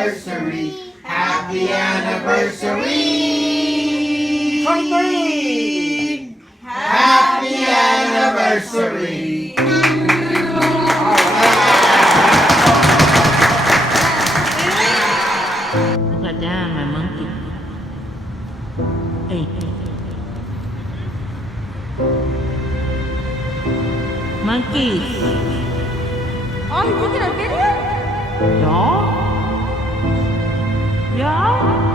anniversary. Happy anniversary. 23. Happy anniversary. Look at that, my monkey. Hey. Monkeys. Oh, you taking a video? Yeah. Yeah.